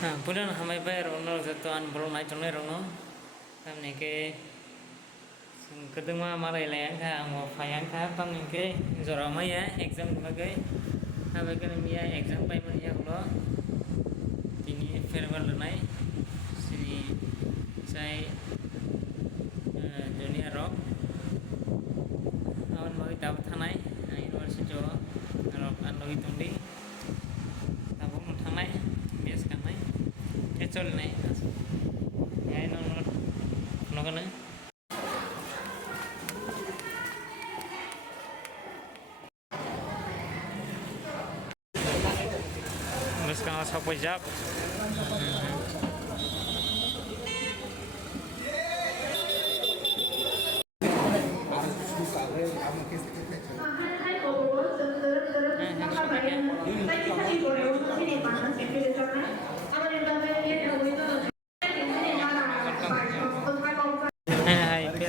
Pulang hamai bayar orang satuan belum naik tunai orang, kami ke kedua malah yang kah mau payang kah pang ke jorama ya exam bagai, hamai ke nimia exam bay mana ya kalau ini farewell naik, sini saya dunia rock, awan mau kita tanai, university jo rock anu itu di, tabung tanai, bias kan naik. Kecil nih, ya ini nol kan? Terus kalau sampai jam,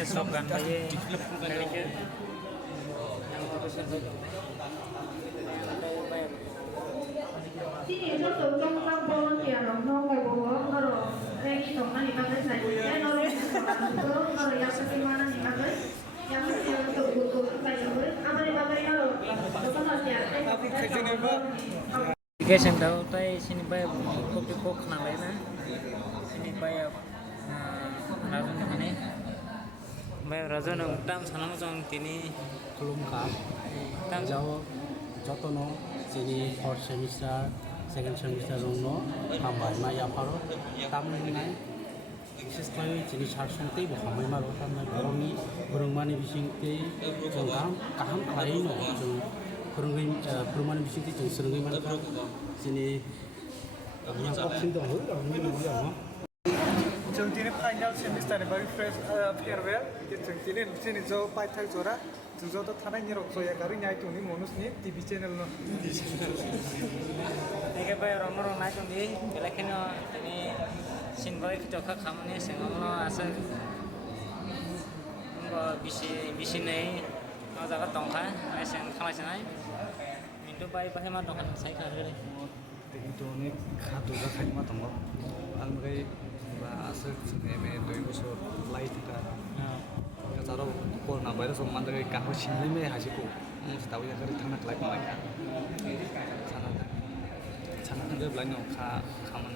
besok kan aja. Sini số lượng trong các bôn thì nó nông về bộ nó rồi đây đi tổng này các cái này cái nó rồi nó rồi yang sesiman này các cái yang tự tự cái rồi apa nó rồi nó có thật Tiga sendal tay sini bayar kopi kok kenal ya na, sini bayar razon yang ini, bayar razon yang tam sanam jong tini belum kah? tam jauh jotono sini fourth semester, second semester rongno hambai maya paro tamu nai bises kali sini sarsungti bu hambai maro tamu borongni borongmani bisingti jongkam kaham kalaino jong borongmani bisingti jong serungi manka sini yang option dong, ini mana? जों दिनै final सेमिस्टारनि बागै farewell जों दिनै जोंनि ज' बायथाय जरा जों ज' थानाय निरक जया गारि नायथुनि मनुसनि टिभि चेनेल न Tiga bayar orang naik tuh belakangnya ini sinboi kita kamane sengono asa enggak bisi nih mau jaga tongkah sen kamai senai mintu bayi mah tongkah saya kagak ini kado gak kayak mata mau, almagai asaleme doi bosor light kita, ya cara pol nabai itu sama mantai kahwa sini me hasiku, tahu ya kari tanah kelak malaikat, sana dia belanja kaman,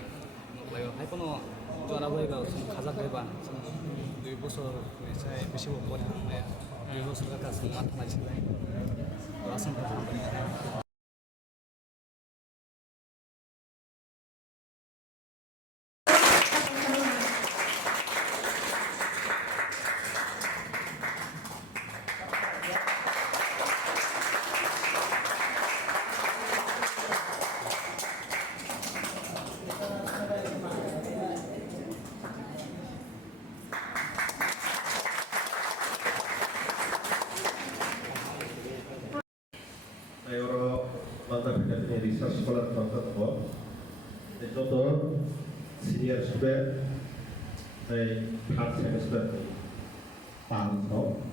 belajar, hai kono juara boleh kau kazak leba, doi bosor saya besi bopor yang ya, doi bosor kakak semat macam lain, langsung berapa. Euro mata pendidikan research sekolah tempat apa? Itu tuh senior student dari third semester pantau.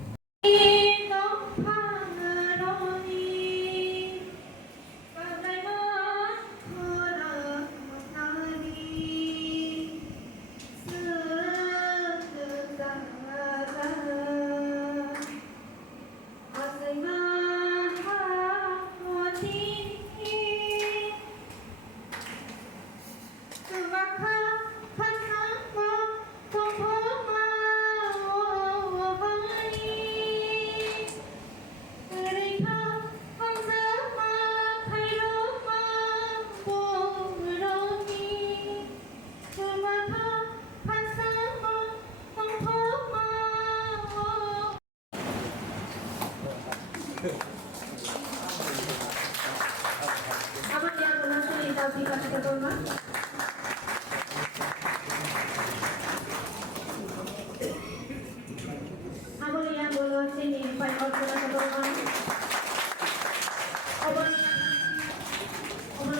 Apa yang berhasil dikasihkan ke rumah? Apa yang boleh sini fight out ke rumah? Apa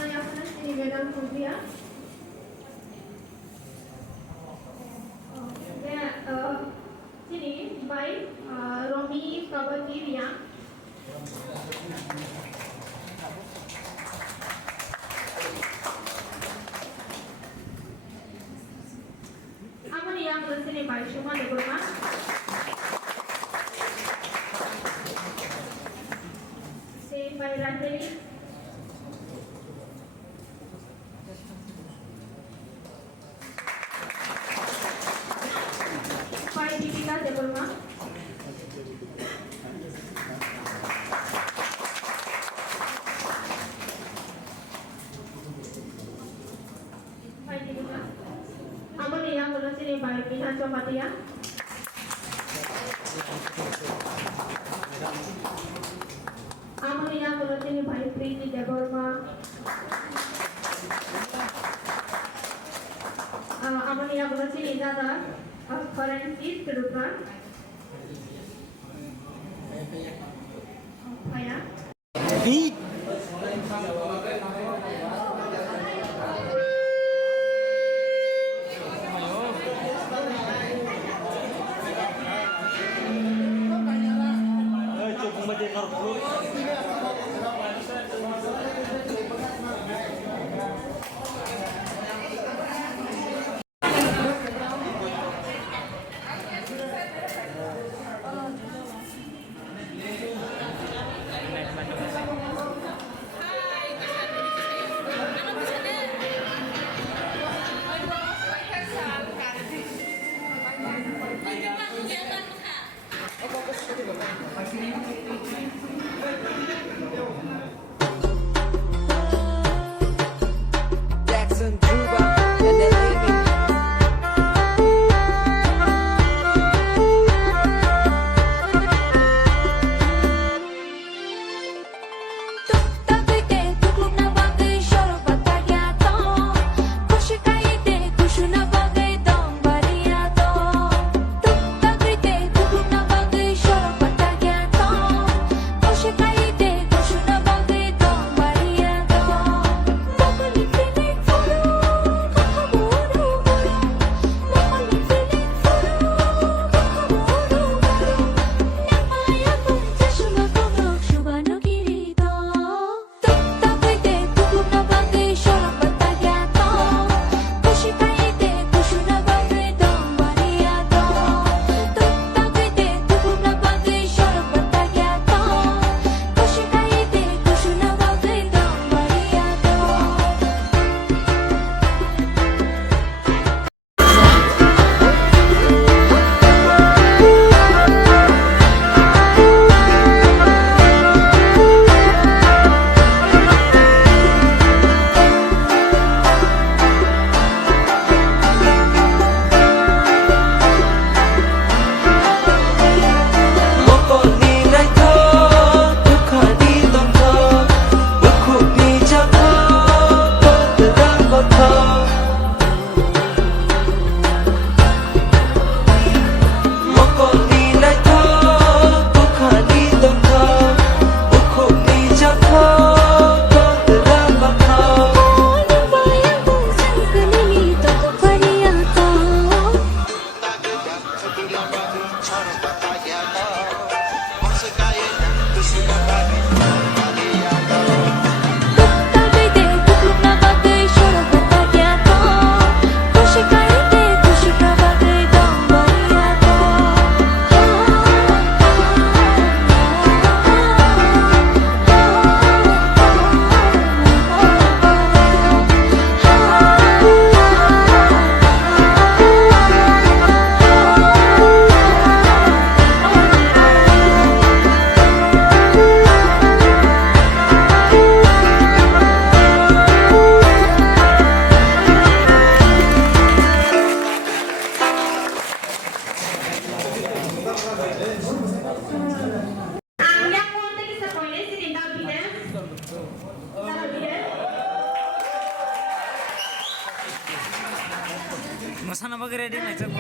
yang sini medan kuliah? Ya, sini baik Romi Prabatiria. ke sini Pak Syuma di rumah. Si Pak Rantini. Pak Dipika di rumah. Pak Dipika. Amun yang ke sini Pak Pihan Somatia. Amun yang ke sini Pak Priti Deborma. Amun yang ke sini Dada Forensis Kedua. Paya. Jackson, Juba, and then Amy. Masana bagere ready mai jago.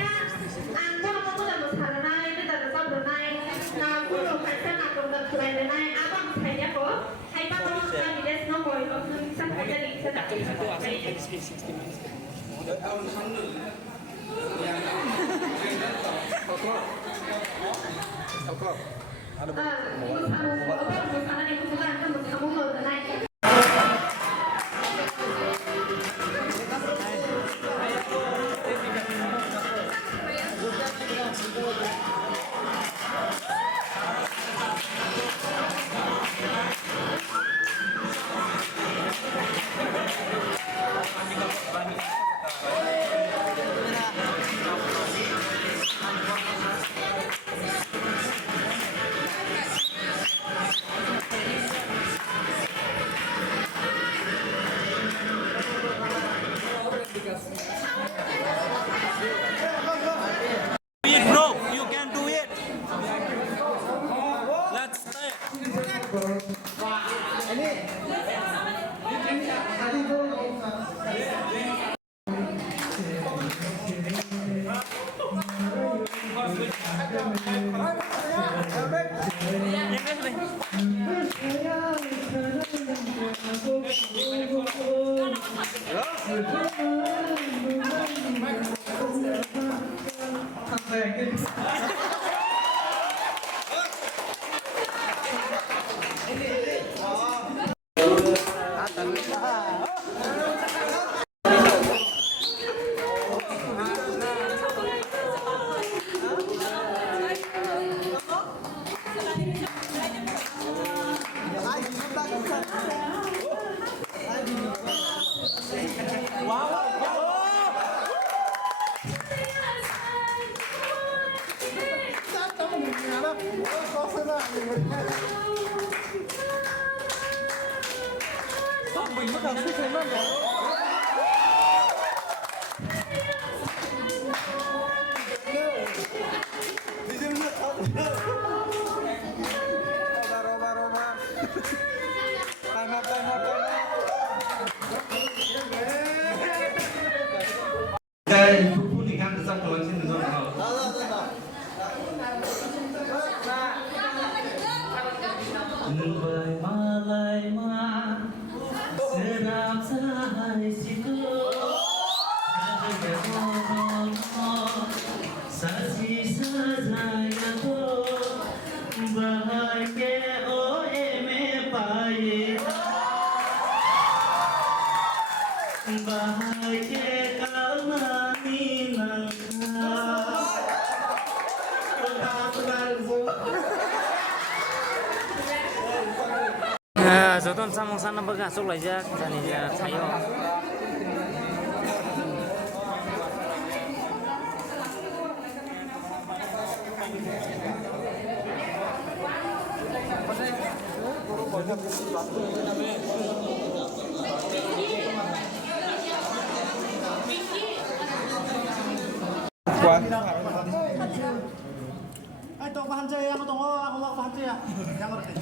mình bắt đầu xuất hiện lên rồi. Roba. Time up. Đây, phút thì khăn xong rồi xin được rồi. Người Malaysia serap sahai situ sasi sajaya to bahagia o eme paye bahagia karena minangka Zoton samong sana bergasuk aja, jadi ya sayo. Ay, ito pahanjay ako to. Ako pahanjay. Yang ngerti.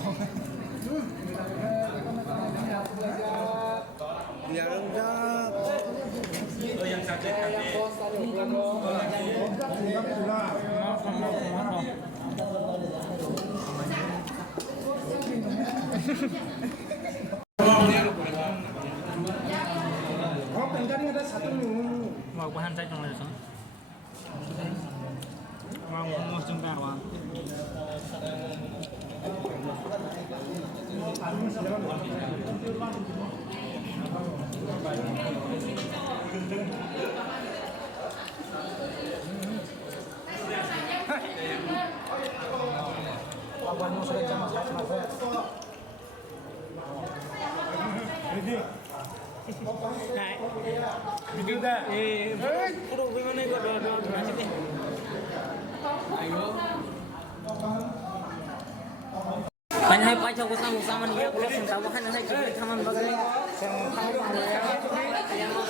Mau bahan saya dong langsung. Mau jumpa wang. Lawannya sudah cemas. Này. Juga. Udah gimana gua doa nasib nih. Ayo. Banyak hai pai chau sama sama nih ya kalau sing tahu kan hai kita kaman bagai sing tahu ya. Yang mau